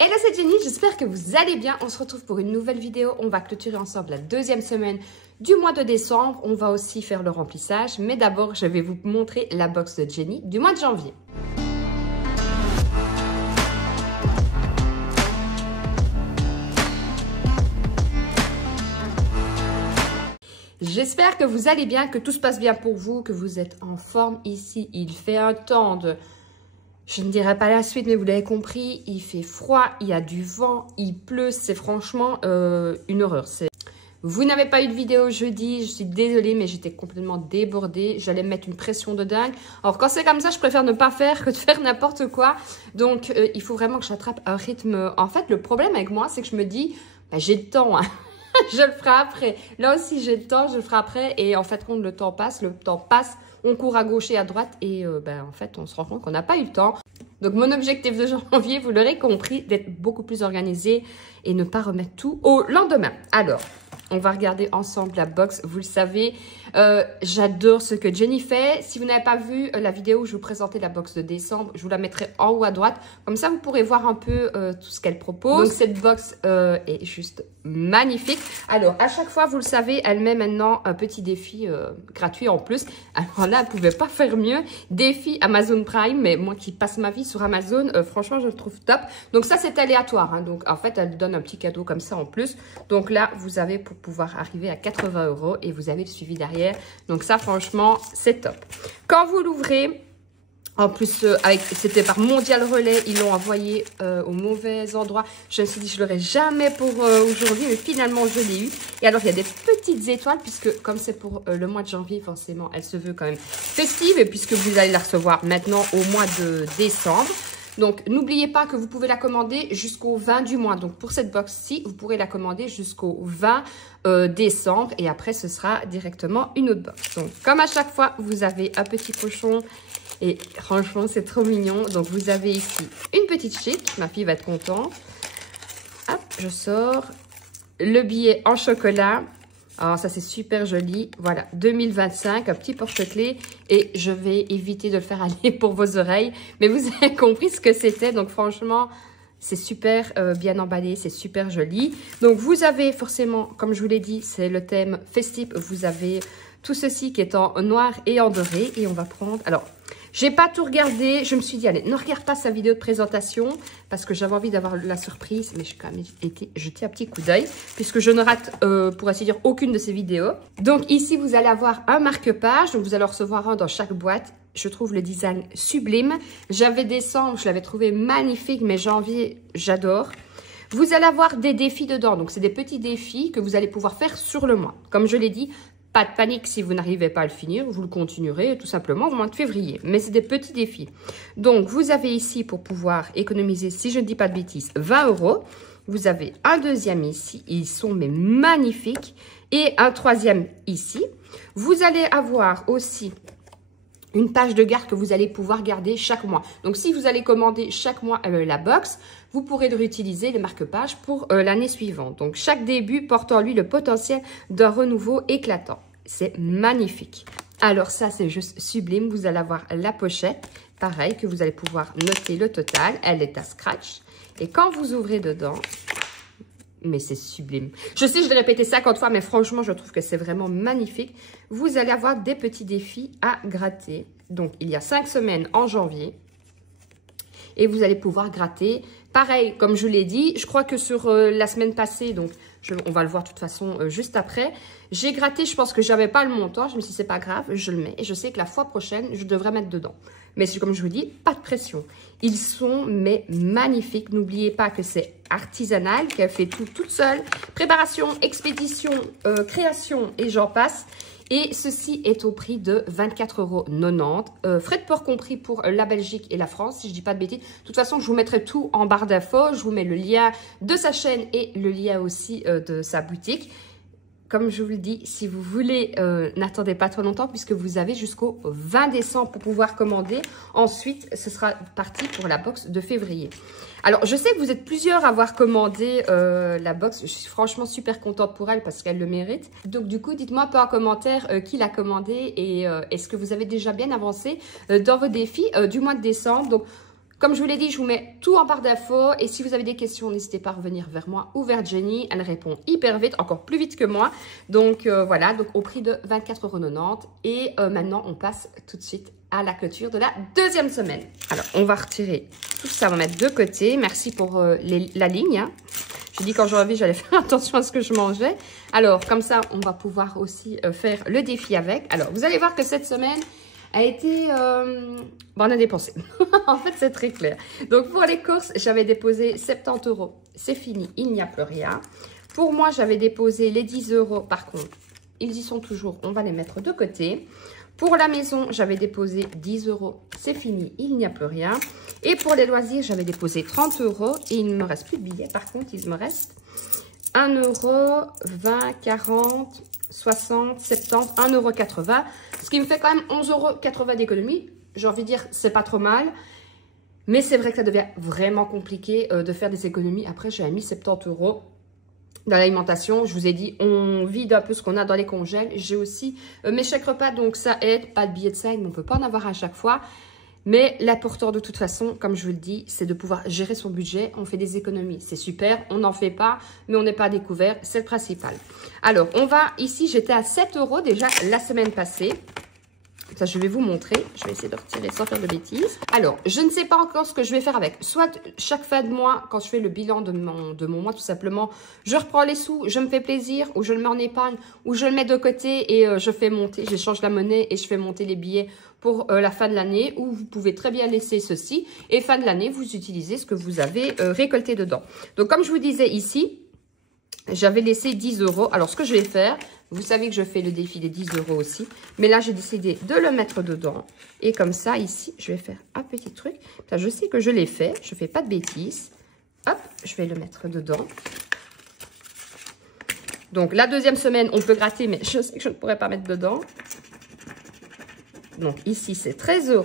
Hello, c'est Jenny, j'espère que vous allez bien. On se retrouve pour une nouvelle vidéo. On va clôturer ensemble la deuxième semaine du mois de décembre. On va aussi faire le remplissage. Mais d'abord, je vais vous montrer la box de Jenny du mois de janvier. J'espère que vous allez bien, que tout se passe bien pour vous, que vous êtes en forme ici. Il fait un temps de... Je ne dirai pas la suite, mais vous l'avez compris, il fait froid, il y a du vent, il pleut, c'est franchement une horreur. Vous n'avez pas eu de vidéo jeudi, je suis désolée, mais j'étais complètement débordée. J'allais me mettre une pression de dingue. Alors quand c'est comme ça, je préfère ne pas faire que de faire n'importe quoi. Donc il faut vraiment que j'attrape un rythme. En fait, le problème avec moi, c'est que je me dis, bah, j'ai le temps, hein. Je le ferai après. Là aussi, j'ai le temps, je le ferai après. Et en fait, quand le temps passe, on court à gauche et à droite. Et en fait, on se rend compte qu'on n'a pas eu le temps. Donc, mon objectif de janvier, vous l'aurez compris, d'être beaucoup plus organisé et ne pas remettre tout au lendemain. Alors, on va regarder ensemble la box. Vous le savez, j'adore ce que Jenny fait. Si vous n'avez pas vu la vidéo où je vous présentais la box de décembre, je vous la mettrai en haut à droite. Comme ça, vous pourrez voir un peu tout ce qu'elle propose. Donc, cette box est juste magnifique. Alors, à chaque fois, vous le savez, elle met maintenant un petit défi gratuit en plus. Alors là, elle ne pouvait pas faire mieux. Défi Amazon Prime, mais moi qui passe ma vie sur Amazon, franchement, je le trouve top. Donc, ça, c'est aléatoire. Hein. Donc, en fait, elle donne un petit cadeau comme ça en plus. Donc là, vous avez pour pouvoir arriver à 80 € et vous avez le suivi derrière. Donc ça, franchement, c'est top. Quand vous l'ouvrez, en plus, c'était par Mondial Relais, ils l'ont envoyé au mauvais endroit. Je me suis dit, je ne l'aurais jamais pour aujourd'hui, mais finalement, je l'ai eu. Et alors, il y a des petites étoiles, puisque comme c'est pour le mois de janvier, forcément, elle se veut quand même festive, et puisque vous allez la recevoir maintenant au mois de décembre. Donc, n'oubliez pas que vous pouvez la commander jusqu'au 20 du mois. Donc, pour cette box-ci, vous pourrez la commander jusqu'au 20 décembre. Et après, ce sera directement une autre box. Donc, comme à chaque fois, vous avez un petit cochon. Et franchement, c'est trop mignon. Donc, vous avez ici une petite chic. Ma fille va être contente. Hop, je sors. Le billet en chocolat. Alors, ça, c'est super joli. Voilà, 2025, un petit porte-clés. Et je vais éviter de le faire aller pour vos oreilles. Mais vous avez compris ce que c'était. Donc, franchement, c'est super bien emballé. C'est super joli. Donc, vous avez forcément, comme je vous l'ai dit, c'est le thème festif. Vous avez tout ceci qui est en noir et en doré. Et on va prendre... Alors, j'ai pas tout regardé. Je me suis dit, allez, ne regarde pas sa vidéo de présentation parce que j'avais envie d'avoir la surprise. Mais j'ai quand même été jeter un petit coup d'œil puisque je ne rate, pour ainsi dire, aucune de ses vidéos. Donc ici, vous allez avoir un marque-page. Donc vous allez en recevoir un dans chaque boîte. Je trouve le design sublime. J'avais décembre, je l'avais trouvé magnifique, mais janvier, j'adore. Vous allez avoir des défis dedans. Donc c'est des petits défis que vous allez pouvoir faire sur le mois. Comme je l'ai dit, pas de panique si vous n'arrivez pas à le finir, vous le continuerez tout simplement au mois de février. Mais c'est des petits défis. Donc, vous avez ici pour pouvoir économiser, si je ne dis pas de bêtises, 20 €. Vous avez un deuxième ici, ils sont mais magnifiques. Et un troisième ici. Vous allez avoir aussi une page de garde que vous allez pouvoir garder chaque mois. Donc, si vous allez commander chaque mois la box, vous pourrez réutiliser les marque-pages pour l'année suivante. Donc, chaque début porte en lui le potentiel d'un renouveau éclatant. C'est magnifique. Alors, ça, c'est juste sublime. Vous allez avoir la pochette, pareil, que vous allez pouvoir noter le total. Elle est à scratch. Et quand vous ouvrez dedans... Mais c'est sublime. Je sais, je l'ai répété 50 fois, mais franchement, je trouve que c'est vraiment magnifique. Vous allez avoir des petits défis à gratter. Donc, il y a 5 semaines en janvier. Et vous allez pouvoir gratter. Pareil, comme je l'ai dit, je crois que sur la semaine passée, donc on va le voir de toute façon juste après, j'ai gratté, je pense que j'avais pas le montant. Je me suis dit, c'est pas grave, je le mets. Et je sais que la fois prochaine, je devrais mettre dedans. Mais comme je vous dis, pas de pression. Ils sont mais magnifiques. N'oubliez pas que c'est artisanal, qu'elle fait tout toute seule. Préparation, expédition, création et j'en passe. Et ceci est au prix de 24,90 €. Frais de port compris pour la Belgique et la France, si je ne dis pas de bêtises. De toute façon, je vous mettrai tout en barre d'infos. Je vous mets le lien de sa chaîne et le lien aussi de sa boutique. Comme je vous le dis, si vous voulez, n'attendez pas trop longtemps puisque vous avez jusqu'au 20 décembre pour pouvoir commander. Ensuite, ce sera parti pour la box de février. Alors, je sais que vous êtes plusieurs à avoir commandé la box. Je suis franchement super contente pour elle parce qu'elle le mérite. Donc, du coup, dites-moi un peu en commentaire qui l'a commandé et est-ce que vous avez déjà bien avancé dans vos défis du mois de décembre. Donc, Comme je vous l'ai dit, je vous mets tout en barre d'infos. Et si vous avez des questions, n'hésitez pas à revenir vers moi ou vers Jenny. Elle répond hyper vite, encore plus vite que moi. Donc voilà, donc au prix de 24,90 €. Et maintenant, on passe tout de suite à la clôture de la deuxième semaine. Alors, on va retirer tout ça, on va mettre de côté. Merci pour la ligne. Hein. J'ai dit quand j'aurais vu, j'allais faire attention à ce que je mangeais. Alors, comme ça, on va pouvoir aussi faire le défi avec. Alors, vous allez voir que cette semaine a été... bon, on a dépensé. En fait, c'est très clair. Donc, pour les courses, j'avais déposé 70 €. C'est fini, il n'y a plus rien. Pour moi, j'avais déposé les 10 €. Par contre, ils y sont toujours. On va les mettre de côté. Pour la maison, j'avais déposé 10 €. C'est fini, il n'y a plus rien. Et pour les loisirs, j'avais déposé 30 €. Et il ne me reste plus de billets. Par contre, il me reste 1 €, 20, 40, 60, 70, 1,80 €. Ce qui me fait quand même 11,80 € d'économie. J'ai envie de dire, c'est pas trop mal. Mais c'est vrai que ça devient vraiment compliqué de faire des économies. Après, j'avais mis 70 € dans l'alimentation. Je vous ai dit, on vide un peu ce qu'on a dans les congèles. J'ai aussi mes chèques repas, donc ça aide. Pas de billets de scène, mais on ne peut pas en avoir à chaque fois. Mais l'important de toute façon, comme je vous le dis, c'est de pouvoir gérer son budget. On fait des économies, c'est super. On n'en fait pas, mais on n'est pas découvert. C'est le principal. Alors, on va ici, j'étais à 7 € déjà la semaine passée. Ça, je vais vous montrer. Je vais essayer de retirer sans faire de bêtises. Alors, je ne sais pas encore ce que je vais faire avec. Soit chaque fin de mois, quand je fais le bilan de mon mois, tout simplement, je reprends les sous, je me fais plaisir, ou je le mets en épargne, ou je le mets de côté et je fais monter, j'échange la monnaie et je fais monter les billets pour la fin de l'année, ou vous pouvez très bien laisser ceci. Et fin de l'année, vous utilisez ce que vous avez récolté dedans. Donc, comme je vous disais ici, j'avais laissé 10 €. Alors, ce que je vais faire, vous savez que je fais le défi des 10 € aussi. Mais là, j'ai décidé de le mettre dedans. Et comme ça, ici, je vais faire un petit truc. Ça, je sais que je l'ai fait. Je ne fais pas de bêtises. Hop, je vais le mettre dedans. Donc, la deuxième semaine, on peut gratter, mais je sais que je ne pourrais pas mettre dedans. Donc, ici, c'est 13 €.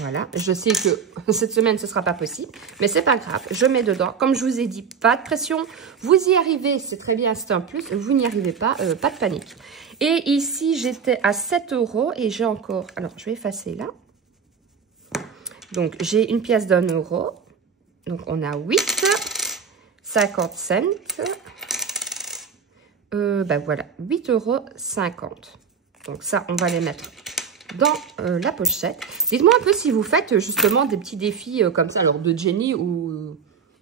Voilà, je sais que cette semaine, ce ne sera pas possible, mais c'est pas grave, je mets dedans. Comme je vous ai dit, pas de pression, vous y arrivez, c'est très bien, c'est un plus, vous n'y arrivez pas, pas de panique. Et ici, j'étais à 7 € et j'ai encore, alors je vais effacer là. Donc, j'ai une pièce d'1 €, donc on a 8, 50 cents, ben voilà, 8,50 €. Donc ça, on va les mettre dans la pochette. Dites-moi un peu si vous faites justement des petits défis comme ça, alors de Jenny ou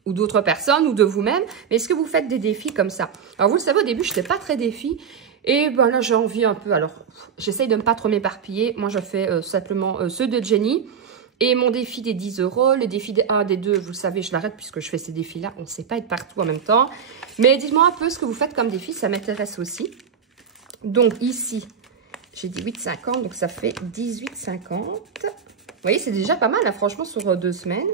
d'autres personnes ou de vous-même. Mais est-ce que vous faites des défis comme ça? Alors vous le savez, au début, je n'étais pas très défi. Et ben là, j'ai envie un peu. Alors, j'essaye de ne pas trop m'éparpiller. Moi, je fais simplement ceux de Jenny. Et mon défi des 10 €, le défi des 1, des 2, vous le savez, je l'arrête puisque je fais ces défis-là. On ne sait pas être partout en même temps. Mais dites-moi un peu ce que vous faites comme défi, ça m'intéresse aussi. Donc ici, j'ai dit 8,50, donc ça fait 18,50. Vous voyez, c'est déjà pas mal, hein, franchement, sur 2 semaines.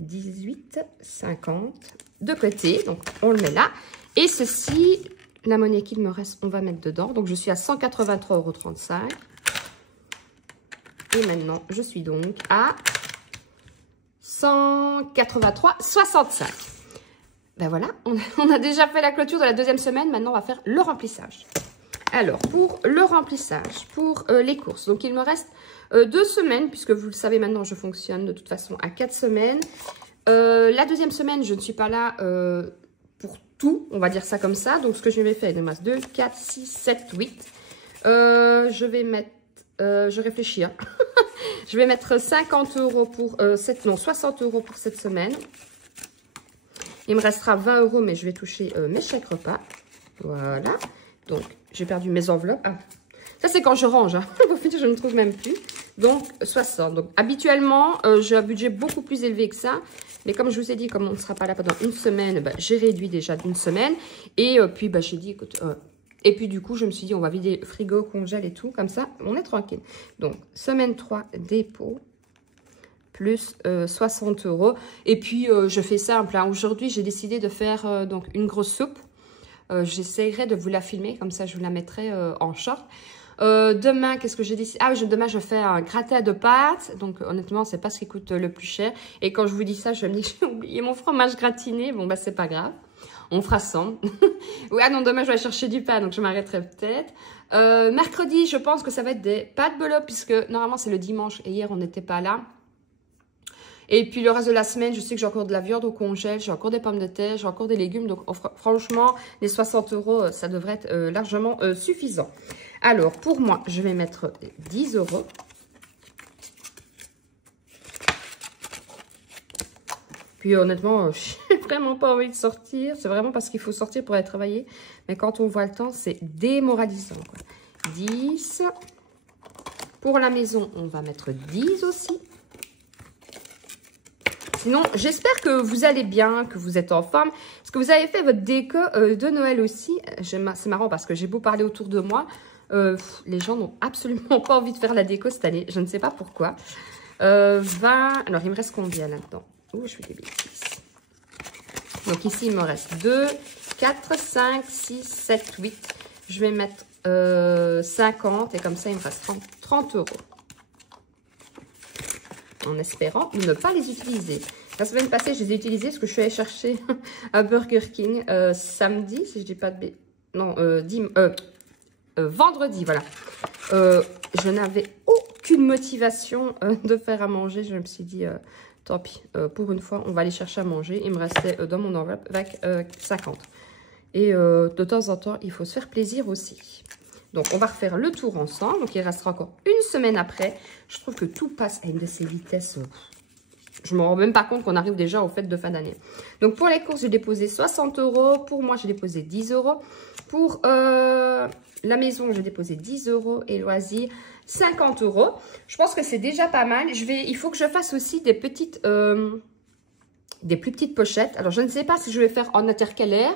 18,50 de côté, donc on le met là. Et ceci, la monnaie qu'il me reste, on va mettre dedans. Donc, je suis à 183,35 €. Et maintenant, je suis donc à 183,65 €. Ben voilà, on a déjà fait la clôture de la deuxième semaine. Maintenant, on va faire le remplissage. Alors, pour le remplissage, pour les courses, donc il me reste 2 semaines, puisque vous le savez maintenant, je fonctionne de toute façon à 4 semaines. La deuxième semaine, je ne suis pas là pour tout, on va dire ça comme ça. Donc, ce que je vais faire, il me reste 2, 4, 6, 7, 8. Je vais mettre, je réfléchis, hein. Je vais mettre 50 € pour 60 € pour cette semaine. Il me restera 20 €, mais je vais toucher mes chèques repas. Voilà. Donc, j'ai perdu mes enveloppes. Ah. Ça, c'est quand je range. Hein. Au final, je ne trouve même plus. Donc, 60. Donc, habituellement, j'ai un budget beaucoup plus élevé que ça. Mais comme je vous ai dit, comme on ne sera pas là pendant une semaine, bah, j'ai réduit déjà d'une semaine. Et puis, bah, j'ai dit, écoute... et puis, du coup, je me suis dit, on va vider le frigo, congèle et tout. Comme ça, on est tranquille. Donc, semaine 3, dépôt. Plus 60 €. Et puis, je fais simple. Hein. Aujourd'hui, j'ai décidé de faire donc une grosse soupe. J'essaierai de vous la filmer, comme ça je vous la mettrai en short. Demain, qu'est-ce que j'ai décidé? Ah, demain je fais un gratin de pâtes. Donc honnêtement, c'est pas ce qui coûte le plus cher. Et quand je vous dis ça, je me dis que j'ai oublié mon fromage gratiné. Bon, bah c'est pas grave. On fera 100. Ouais, ah non, demain, je vais aller chercher du pain, donc je m'arrêterai peut-être. Mercredi, je pense que ça va être des pâtes belote, puisque normalement, c'est le dimanche. Et hier, on n'était pas là. Et puis, le reste de la semaine, je sais que j'ai encore de la viande au congèle. J'ai encore des pommes de terre. J'ai encore des légumes. Donc, franchement, les 60 €, ça devrait être largement suffisant. Alors, pour moi, je vais mettre 10 €. Puis honnêtement, j'ai vraiment pas envie de sortir. C'est vraiment parce qu'il faut sortir pour aller travailler. Mais quand on voit le temps, c'est démoralisant, quoi. 10. Pour la maison, on va mettre 10 aussi. Sinon, j'espère que vous allez bien, que vous êtes en forme. Parce que vous avez fait votre déco de Noël aussi. C'est marrant parce que j'ai beau parler autour de moi. Les gens n'ont absolument pas envie de faire la déco cette année. Je ne sais pas pourquoi. 20. Alors, il me reste combien là-dedans? Oh, je fais des bêtises. Donc ici, il me reste 2, 4, 5, 6, 7, 8. Je vais mettre 50 et comme ça, il me reste 30 €. En espérant ne pas les utiliser. La semaine passée, je les ai utilisés parce que je suis allée chercher à Burger King samedi, si je dis pas de bêtises. Non, vendredi, voilà. Je n'avais aucune motivation de faire à manger. Je me suis dit... tant pis, pour une fois, on va aller chercher à manger. Il me restait dans mon enveloppe avec 50. Et de temps en temps, il faut se faire plaisir aussi. Donc, on va refaire le tour ensemble. Donc, il restera encore une semaine après. Je trouve que tout passe à une de ces vitesses. Je ne me rends même pas compte qu'on arrive déjà aux fêtes de fin d'année. Donc, pour les courses, j'ai déposé 60 €. Pour moi, j'ai déposé 10 €. Pour la maison, j'ai déposé 10 € et loisirs, 50 €. Je pense que c'est déjà pas mal. Il faut que je fasse aussi des petites, des plus petites pochettes. Alors, je ne sais pas si je vais faire en intercalaire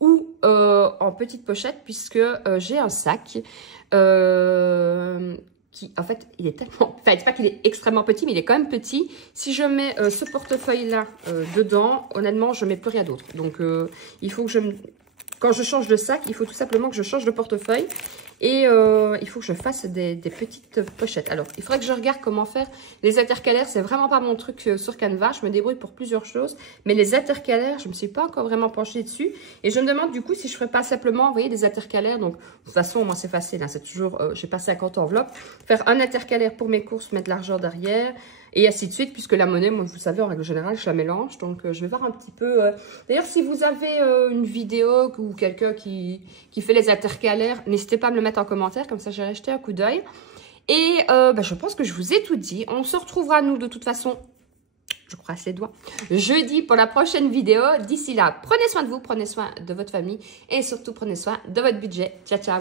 ou en petite pochette, puisque j'ai un sac qui, en fait, il est tellement... Enfin, c'est pas qu'il est extrêmement petit, mais il est quand même petit. Si je mets ce portefeuille-là dedans, honnêtement, je ne mets plus rien d'autre. Donc, il faut que quand je change de sac, il faut tout simplement que je change de portefeuille. Et il faut que je fasse des petites pochettes. Alors, il faudrait que je regarde comment faire. Les intercalaires, c'est vraiment pas mon truc sur Canva. Je me débrouille pour plusieurs choses. Mais les intercalaires, je ne me suis pas encore vraiment penchée dessus. Et je me demande du coup si je ne ferais pas simplement envoyer des intercalaires. Donc, de toute façon, moi, c'est facile. Hein, c'est toujours, j'ai pas 50 enveloppes. Faire un intercalaire pour mes courses, mettre l'argent derrière. Et ainsi de suite, puisque la monnaie, moi, vous savez, en règle générale, je la mélange. Donc, je vais voir un petit peu... D'ailleurs, si vous avez une vidéo ou quelqu'un qui fait les intercalaires, n'hésitez pas à me le mettre en commentaire. Comme ça, j'irai jeter un coup d'œil. Et je pense que je vous ai tout dit. On se retrouvera, nous, de toute façon, je croise les doigts, jeudi pour la prochaine vidéo. D'ici là, prenez soin de vous, prenez soin de votre famille. Et surtout, prenez soin de votre budget. Ciao, ciao!